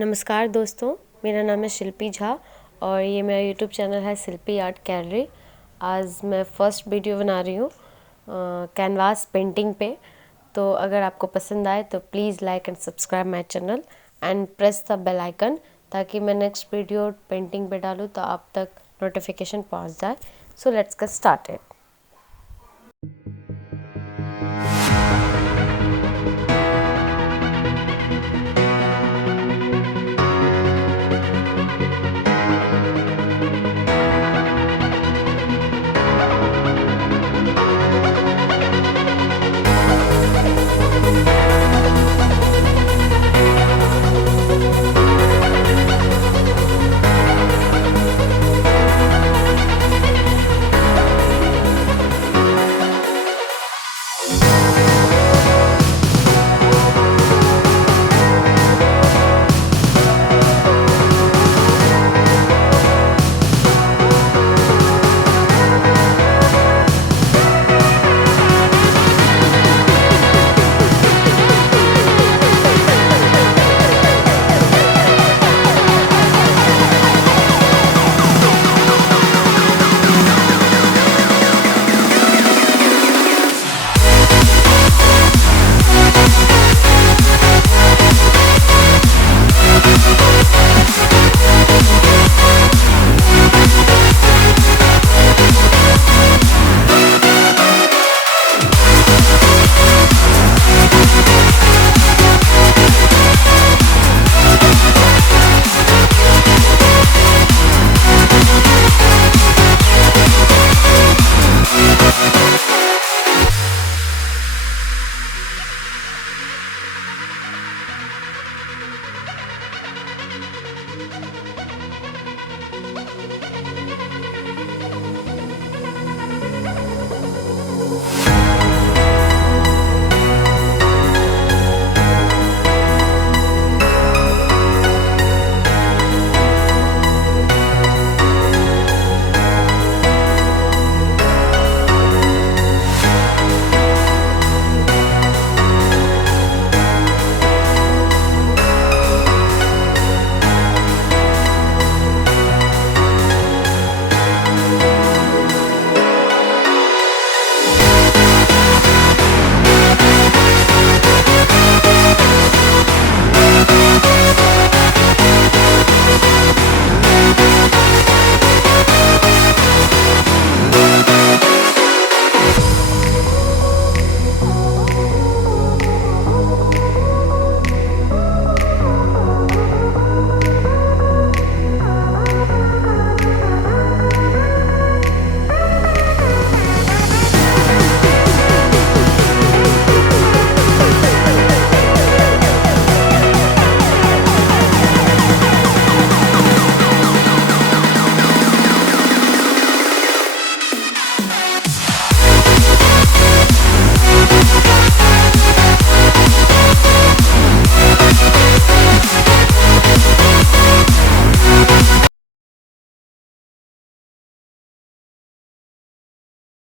नमस्कार दोस्तों, मेरा नाम है शिल्पी झा और ये मेरा यूट्यूब चैनल है शिल्पी आर्ट गैलरी। आज मैं फ़र्स्ट वीडियो बना रही हूँ कैनवास पेंटिंग पे। तो अगर आपको पसंद आए तो please like and subscribe my channel and press the bell icon, ताकि मैं नेक्स्ट वीडियो पेंटिंग पे डालूँ तो आप तक नोटिफिकेशन पहुँच जाए। So let's get started.